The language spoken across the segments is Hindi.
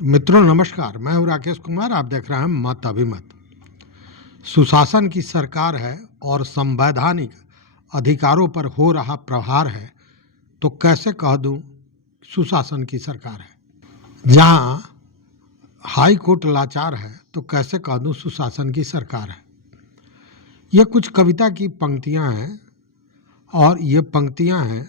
मित्रों नमस्कार, मैं हूं राकेश कुमार। आप देख रहे हैं मत अभिमत। सुशासन की सरकार है और संवैधानिक अधिकारों पर हो रहा प्रहार है तो कैसे कह दूं सुशासन की सरकार है। जहां हाई कोर्ट लाचार है तो कैसे कह दूं सुशासन की सरकार है। ये कुछ कविता की पंक्तियां हैं और ये पंक्तियां हैं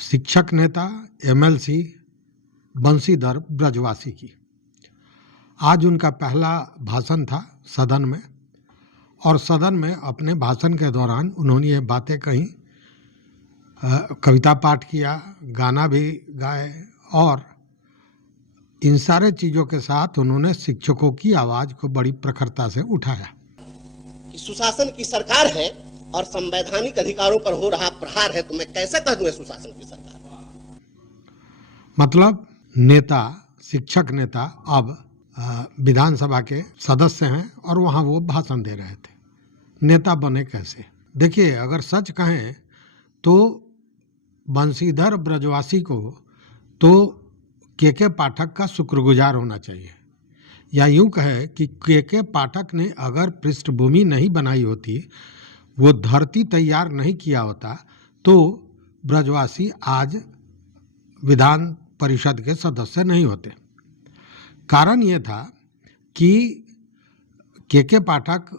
शिक्षक नेता एमएलसी बंशीधर ब्रजवासी की। आज उनका पहला भाषण था सदन में और सदन में अपने भाषण के दौरान उन्होंने ये बातें कही, कविता पाठ किया, गाना भी गाए और इन सारे चीज़ों के साथ उन्होंने शिक्षकों की आवाज़ को बड़ी प्रखरता से उठाया कि सुशासन की सरकार है और संवैधानिक अधिकारों पर हो रहा प्रहार है, तो मैं कैसे कह दूं सुशासन की सरकार। मतलब नेता, शिक्षक नेता अब विधानसभा के सदस्य हैं और वहाँ वो भाषण दे रहे थे। नेता बने कैसे? देखिए, अगर सच कहें तो बंशीधर ब्रजवासी को तो के पाठक का शुक्रगुजार होना चाहिए, या यूं कहे कि के पाठक ने अगर पृष्ठभूमि नहीं बनाई होती, वो धरती तैयार नहीं किया होता, तो ब्रजवासी आज विधान परिषद के सदस्य नहीं होते। कारण ये था कि के पाठक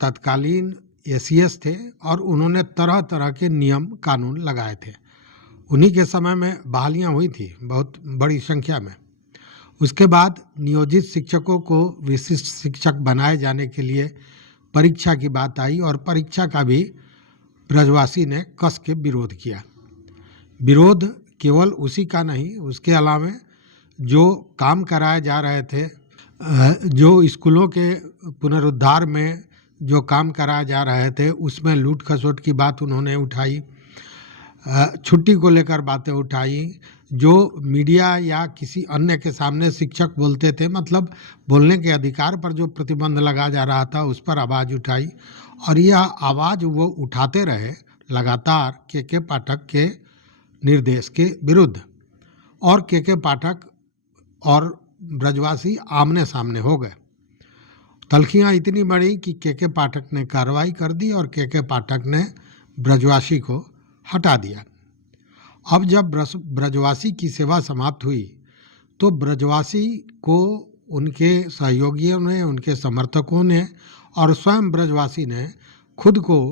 तत्कालीन एसीएस थे और उन्होंने तरह तरह के नियम कानून लगाए थे। उन्हीं के समय में बहालियां हुई थी बहुत बड़ी संख्या में। उसके बाद नियोजित शिक्षकों को विशिष्ट शिक्षक बनाए जाने के लिए परीक्षा की बात आई और परीक्षा का भी ब्रजवासी ने कस के विरोध किया। विरोध केवल उसी का नहीं, उसके अलावा जो काम कराए जा रहे थे, जो स्कूलों के पुनरुद्धार में जो काम कराए जा रहे थे, उसमें लूट खसोट की बात उन्होंने उठाई, छुट्टी को लेकर बातें उठाई, जो मीडिया या किसी अन्य के सामने शिक्षक बोलते थे, मतलब बोलने के अधिकार पर जो प्रतिबंध लगा जा रहा था, उस पर आवाज़ उठाई। और यह आवाज़ वो उठाते रहे लगातार के पाठक के निर्देश के विरुद्ध, और के पाठक और ब्रजवासी आमने सामने हो गए। तल्खियाँ इतनी बड़ी कि के पाठक ने कार्रवाई कर दी और के पाठक ने ब्रजवासी को हटा दिया। अब जब ब्रजवासी की सेवा समाप्त हुई तो ब्रजवासी को उनके सहयोगियों ने, उनके समर्थकों ने और स्वयं ब्रजवासी ने खुद को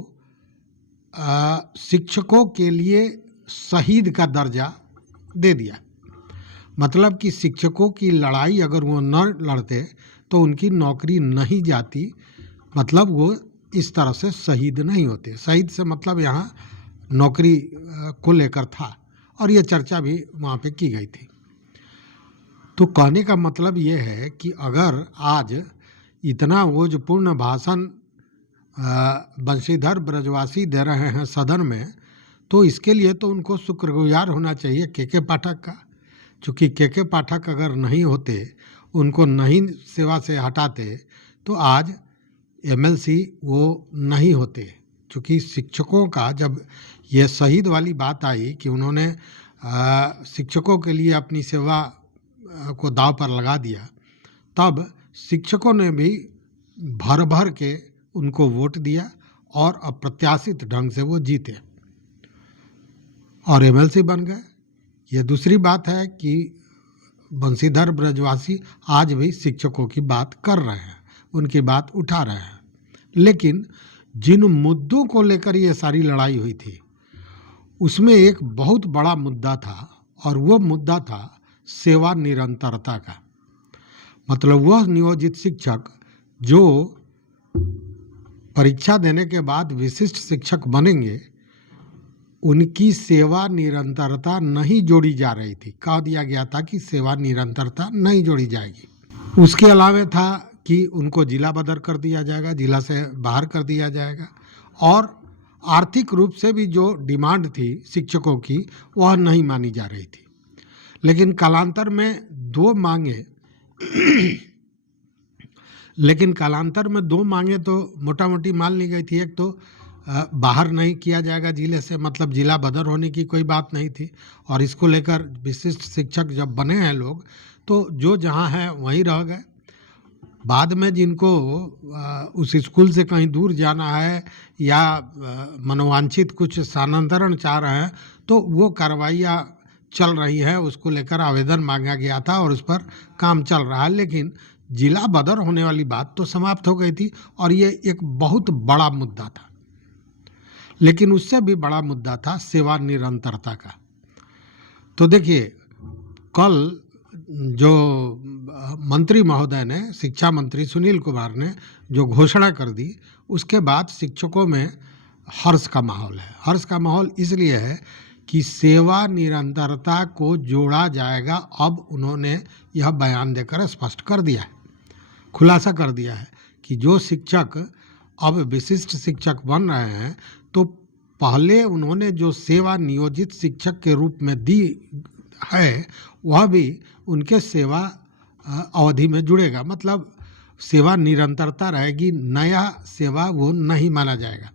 शिक्षकों के लिए शहीद का दर्जा दे दिया। मतलब कि शिक्षकों की लड़ाई अगर वो न लड़ते तो उनकी नौकरी नहीं जाती, मतलब वो इस तरह से शहीद नहीं होते। शहीद से मतलब यहाँ नौकरी को लेकर था और ये चर्चा भी वहाँ पे की गई थी। तो कहने का मतलब ये है कि अगर आज इतना ओजपूर्ण भाषण बंशीधर ब्रजवासी दे रहे हैं सदन में, तो इसके लिए तो उनको शुक्रगुजार होना चाहिए के पाठक का। चूँकि के पाठक अगर नहीं होते, उनको नहीं सेवा से हटाते, तो आज एमएलसी वो नहीं होते। चूँकि शिक्षकों का जब ये शहीद वाली बात आई कि उन्होंने शिक्षकों के लिए अपनी सेवा को दांव पर लगा दिया, तब शिक्षकों ने भी भर भर के उनको वोट दिया और अप्रत्याशित ढंग से वो जीते और एमएलसी बन गए। ये दूसरी बात है कि बंशीधर ब्रजवासी आज भी शिक्षकों की बात कर रहे हैं, उनकी बात उठा रहे हैं। लेकिन जिन मुद्दों को लेकर ये सारी लड़ाई हुई थी, उसमें एक बहुत बड़ा मुद्दा था और वो मुद्दा था सेवा निरंतरता का। मतलब वह नियोजित शिक्षक जो परीक्षा देने के बाद विशिष्ट शिक्षक बनेंगे, उनकी सेवा निरंतरता नहीं जोड़ी जा रही थी। कह दिया गया था कि सेवा निरंतरता नहीं जोड़ी जाएगी। उसके अलावा था कि उनको जिला बदर कर दिया जाएगा, जिला से बाहर कर दिया जाएगा, और आर्थिक रूप से भी जो डिमांड थी शिक्षकों की वह नहीं मानी जा रही थी। लेकिन कालांतर में दो मांगे तो मोटा मोटी मान ली गई थी। एक तो बाहर नहीं किया जाएगा जिले से, मतलब जिला बदर होने की कोई बात नहीं थी, और इसको लेकर विशिष्ट शिक्षक जब बने हैं लोग, तो जो जहाँ है वहीं रह गए। बाद में जिनको उस स्कूल से कहीं दूर जाना है या मनोवांछित कुछ स्थानांतरण चाह रहे हैं तो वो कार्रवाइयाँ चल रही है, उसको लेकर आवेदन मांगा गया था और उस पर काम चल रहा है। लेकिन जिला बदर होने वाली बात तो समाप्त हो गई थी और ये एक बहुत बड़ा मुद्दा था। लेकिन उससे भी बड़ा मुद्दा था सेवा निरंतरता का। तो देखिए, कल जो मंत्री महोदय ने, शिक्षा मंत्री सुनील कुमार ने जो घोषणा कर दी, उसके बाद शिक्षकों में हर्ष का माहौल है। हर्ष का माहौल इसलिए है कि सेवा निरंतरता को जोड़ा जाएगा। अब उन्होंने यह बयान देकर स्पष्ट कर दिया है, खुलासा कर दिया है कि जो शिक्षक अब विशिष्ट शिक्षक बन रहे हैं तो पहले उन्होंने जो सेवा नियोजित शिक्षक के रूप में दी है वह भी उनके सेवा अवधि में जुड़ेगा। मतलब सेवा निरंतरता रहेगी, नया सेवा वो नहीं माना जाएगा।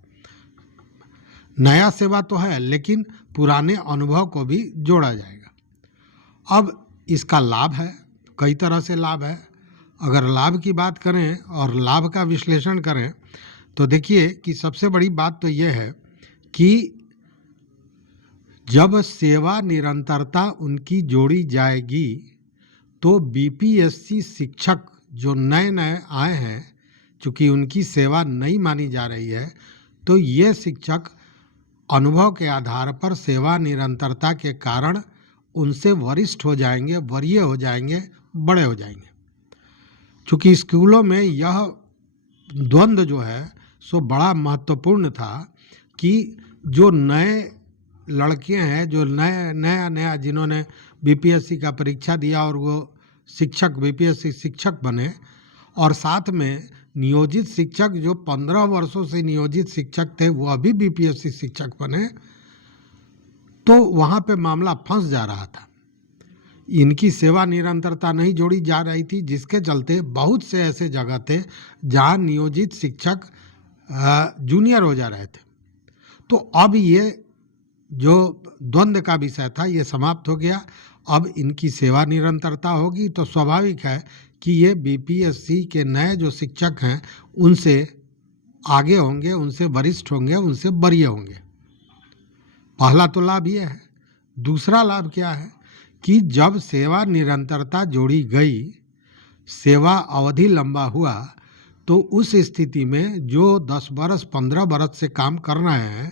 नया सेवा तो है लेकिन पुराने अनुभव को भी जोड़ा जाएगा। अब इसका लाभ है, कई तरह से लाभ है। अगर लाभ की बात करें और लाभ का विश्लेषण करें तो देखिए कि सबसे बड़ी बात तो ये है कि जब सेवा निरंतरता उनकी जोड़ी जाएगी तो बीपीएससी शिक्षक जो नए नए आए हैं, चूँकि उनकी सेवा नहीं मानी जा रही है, तो ये शिक्षक अनुभव के आधार पर सेवा निरंतरता के कारण उनसे वरिष्ठ हो जाएंगे, वरीय हो जाएंगे, बड़े हो जाएंगे। चूँकि स्कूलों में यह द्वंद्व जो है सो बड़ा महत्वपूर्ण था कि जो नए लड़के हैं, जो नया जिन्होंने बीपीएससी का परीक्षा दिया और वो शिक्षक बीपीएससी शिक्षक बने, और साथ में नियोजित शिक्षक जो 15 वर्षों से नियोजित शिक्षक थे वो अभी बीपीएससी शिक्षक बने, तो वहाँ पे मामला फंस जा रहा था। इनकी सेवा निरंतरता नहीं जोड़ी जा रही थी, जिसके चलते बहुत से ऐसे जगह थे जहाँ नियोजित शिक्षक जूनियर हो जा रहे थे। तो अब ये जो द्वंद्व का विषय था ये समाप्त हो गया। अब इनकी सेवा निरंतरता होगी तो स्वाभाविक है कि ये बीपीएससी के नए जो शिक्षक हैं उनसे आगे होंगे, उनसे वरिष्ठ होंगे, उनसे वरीय होंगे। पहला तो लाभ ये है। दूसरा लाभ क्या है कि जब सेवा निरंतरता जोड़ी गई, सेवा अवधि लंबा हुआ, तो उस स्थिति में जो 10 बरस 15 बरस से काम कर रहे हैं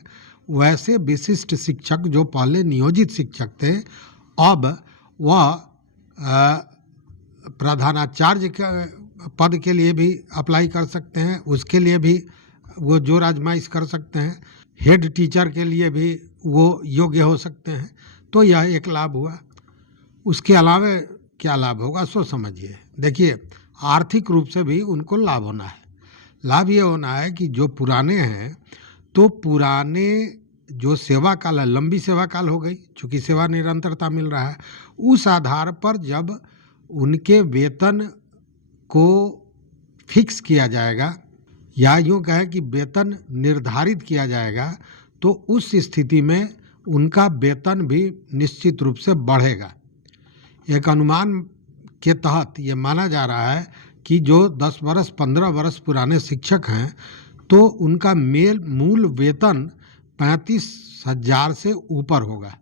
वैसे विशिष्ट शिक्षक जो पहले नियोजित शिक्षक थे अब वह प्रधानाचार्य के पद के लिए भी अप्लाई कर सकते हैं, उसके लिए भी वो जोर आजमाइश कर सकते हैं, हेड टीचर के लिए भी वो योग्य हो सकते हैं। तो यह एक लाभ हुआ। उसके अलावा क्या लाभ होगा सो समझिए। देखिए, आर्थिक रूप से भी उनको लाभ होना है। लाभ ये होना है कि जो पुराने हैं तो पुराने जो सेवा काल है, लंबी सेवा काल हो गई, चूँकि सेवा निरंतरता मिल रहा है, उस आधार पर जब उनके वेतन को फिक्स किया जाएगा या यूँ कहें कि वेतन निर्धारित किया जाएगा तो उस स्थिति में उनका वेतन भी निश्चित रूप से बढ़ेगा। एक अनुमान के तहत ये माना जा रहा है कि जो 10 बरस 15 बरस पुराने शिक्षक हैं तो उनका मूल वेतन 35,000 से ऊपर होगा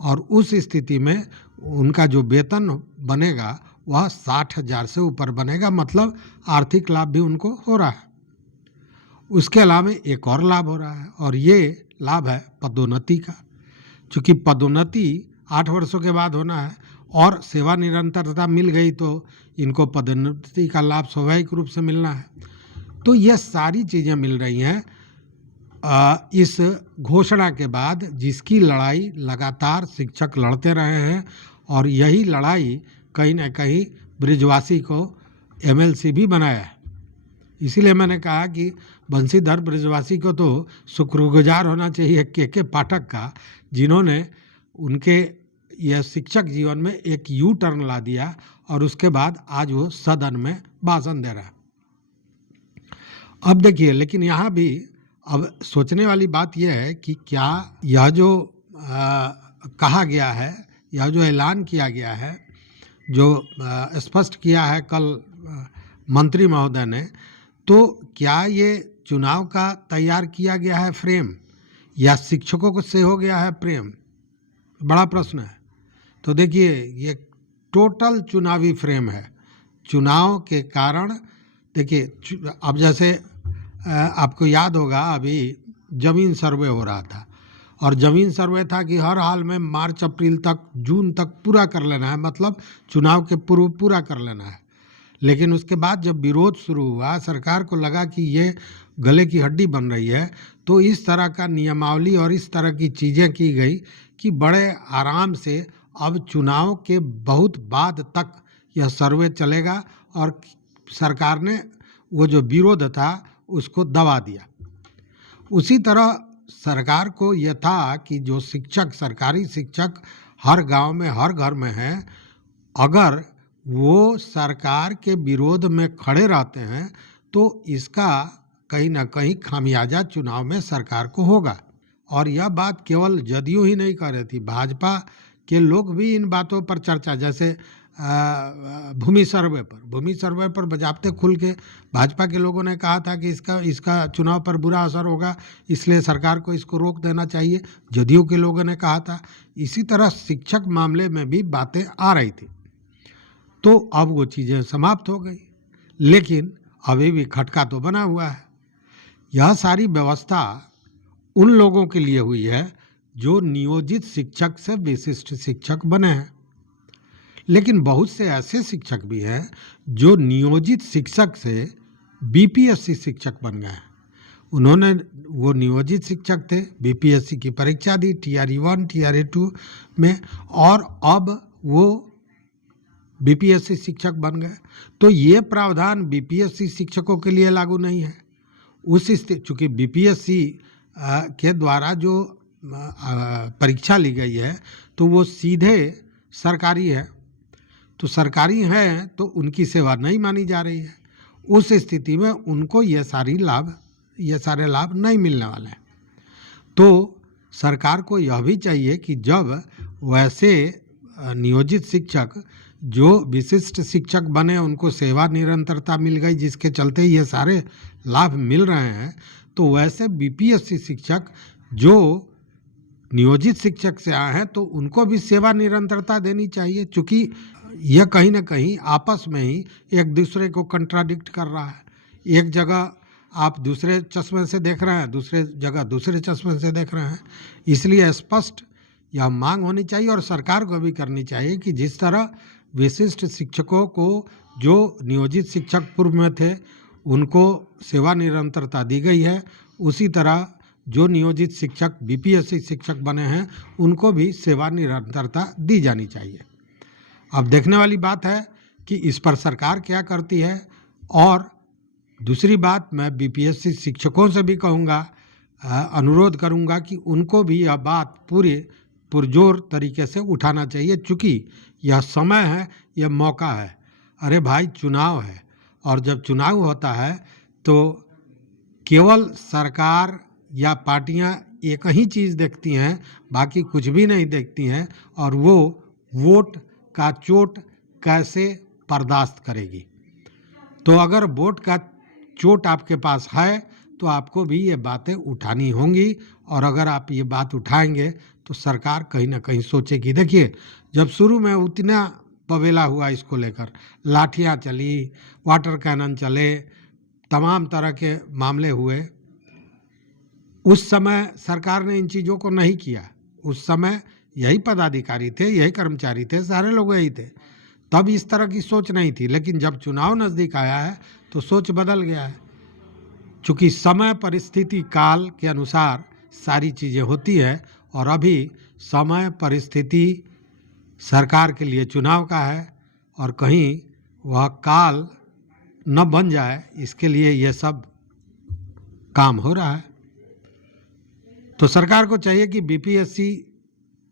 और उस स्थिति में उनका जो वेतन बनेगा वह 60,000 से ऊपर बनेगा। मतलब आर्थिक लाभ भी उनको हो रहा है। उसके अलावा एक और लाभ हो रहा है और ये लाभ है पदोन्नति का। चूँकि पदोन्नति 8 वर्षों के बाद होना है और सेवा निरंतरता मिल गई तो इनको पदोन्नति का लाभ स्वाभाविक रूप से मिलना है। तो ये सारी चीज़ें मिल रही हैं इस घोषणा के बाद, जिसकी लड़ाई लगातार शिक्षक लड़ते रहे हैं और यही लड़ाई कहीं ना कहीं ब्रिजवासी को एमएलसी भी बनाया है। इसीलिए मैंने कहा कि बंशीधर ब्रिजवासी को तो शुक्रगुजार होना चाहिए के पाठक का, जिन्होंने उनके यह शिक्षक जीवन में एक यू टर्न ला दिया और उसके बाद आज वो सदन में भाषण दे रहा है। अब देखिए, लेकिन यहाँ भी अब सोचने वाली बात यह है कि क्या यह जो कहा गया है, यह जो ऐलान किया गया है, जो स्पष्ट किया है कल मंत्री महोदय ने, तो क्या ये चुनाव का तैयार किया गया है फ्रेम या शिक्षकों को से हो गया है प्रेम? बड़ा प्रश्न है। तो देखिए, ये टोटल चुनावी फ्रेम है। चुनाव के कारण देखिए, अब जैसे आपको याद होगा अभी ज़मीन सर्वे हो रहा था, और ज़मीन सर्वे था कि हर हाल में मार्च अप्रैल तक, जून तक पूरा कर लेना है, मतलब चुनाव के पूर्व पूरा कर लेना है। लेकिन उसके बाद जब विरोध शुरू हुआ, सरकार को लगा कि ये गले की हड्डी बन रही है, तो इस तरह का नियमावली और इस तरह की चीज़ें की गई कि बड़े आराम से अब चुनाव के बहुत बाद तक यह सर्वे चलेगा, और सरकार ने वो जो विरोध था उसको दबा दिया। उसी तरह सरकार को यह था कि जो शिक्षक, सरकारी शिक्षक हर गांव में, हर घर में हैं, अगर वो सरकार के विरोध में खड़े रहते हैं तो इसका कहीं ना कहीं खामियाजा चुनाव में सरकार को होगा। और यह बात केवल जदयू ही नहीं कर रही थी, भाजपा के लोग भी इन बातों पर चर्चा, जैसे भूमि सर्वे पर बजाबते खुल के भाजपा के लोगों ने कहा था कि इसका चुनाव पर बुरा असर होगा, इसलिए सरकार को इसको रोक देना चाहिए। जदयू के लोगों ने कहा था। इसी तरह शिक्षक मामले में भी बातें आ रही थी। तो अब वो चीज़ें समाप्त हो गई, लेकिन अभी भी खटका तो बना हुआ है। यह सारी व्यवस्था उन लोगों के लिए हुई है जो नियोजित शिक्षक से विशिष्ट शिक्षक बने हैं, लेकिन बहुत से ऐसे शिक्षक भी हैं जो नियोजित शिक्षक से बीपीएससी शिक्षक बन गए हैं। उन्होंने, वो नियोजित शिक्षक थे, बीपीएससी की परीक्षा दी TRE 1, TRE 2 में, और अब वो बीपीएससी शिक्षक बन गए। तो ये प्रावधान बीपीएससी शिक्षकों के लिए लागू नहीं है। उस स्थिति, चूँकि बीपीएससी के द्वारा जो परीक्षा ली गई है तो वो सीधे सरकारी है, तो सरकारी है तो उनकी सेवा नहीं मानी जा रही है। उस स्थिति में उनको ये सारे लाभ नहीं मिलने वाले हैं। तो सरकार को यह भी चाहिए कि जब वैसे नियोजित शिक्षक जो विशिष्ट शिक्षक बने, उनको सेवा निरंतरता मिल गई, जिसके चलते ये सारे लाभ मिल रहे हैं, तो वैसे बीपीएससी शिक्षक जो नियोजित शिक्षक से आए हैं तो उनको भी सेवा निरंतरता देनी चाहिए, क्योंकि यह कहीं ना कहीं आपस में ही एक दूसरे को कंट्राडिक्ट कर रहा है। एक जगह आप दूसरे चश्मे से देख रहे हैं, दूसरे जगह दूसरे चश्मे से देख रहे हैं। इसलिए स्पष्ट यह मांग होनी चाहिए, और सरकार को भी करनी चाहिए कि जिस तरह विशिष्ट शिक्षकों को, जो नियोजित शिक्षक पूर्व में थे, उनको सेवा निरंतरता दी गई है, उसी तरह जो नियोजित शिक्षक बीपीएससी शिक्षक बने हैं उनको भी सेवा निरंतरता दी जानी चाहिए। अब देखने वाली बात है कि इस पर सरकार क्या करती है। और दूसरी बात, मैं बीपीएससी शिक्षकों से भी कहूँगा, अनुरोध करूँगा कि उनको भी यह बात पूरे पुरजोर तरीके से उठाना चाहिए, क्योंकि यह समय है, यह मौका है। अरे भाई, चुनाव है, और जब चुनाव होता है तो केवल सरकार या पार्टियां एक ही चीज़ देखती हैं, बाकी कुछ भी नहीं देखती हैं, और वो वोट का चोट कैसे बर्दाश्त करेगी। तो अगर वोट का चोट आपके पास है तो आपको भी ये बातें उठानी होंगी, और अगर आप ये बात उठाएंगे तो सरकार कहीं ना कहीं सोचेगी। देखिए, जब शुरू में उतना पवेला हुआ इसको लेकर, लाठियाँ चली, वाटर कैनन चले, तमाम तरह के मामले हुए, उस समय सरकार ने इन चीज़ों को नहीं किया। उस समय यही पदाधिकारी थे, यही कर्मचारी थे, सारे लोग यही थे, तब इस तरह की सोच नहीं थी। लेकिन जब चुनाव नज़दीक आया है तो सोच बदल गया है, चूँकि समय, परिस्थिति, काल के अनुसार सारी चीज़ें होती है, और अभी समय, परिस्थिति सरकार के लिए चुनाव का है, और कहीं वह काल न बन जाए, इसके लिए ये सब काम हो रहा है। तो सरकार को चाहिए कि बीपीएससी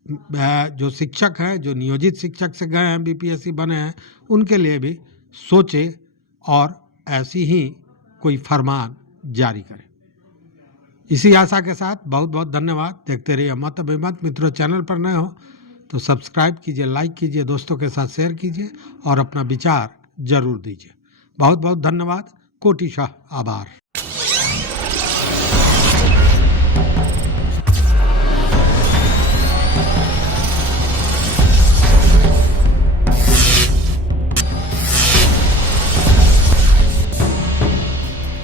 जो शिक्षक हैं, जो नियोजित शिक्षक से गए हैं, बीपीएससी बने हैं, उनके लिए भी सोचे और ऐसी ही कोई फरमान जारी करे। इसी आशा के साथ बहुत बहुत धन्यवाद। देखते रहिए मत अभिमत। मित्रों, चैनल पर नए हो तो सब्सक्राइब कीजिए, लाइक कीजिए, दोस्तों के साथ शेयर कीजिए और अपना विचार जरूर दीजिए। बहुत बहुत धन्यवाद, कोटिशाह आभार।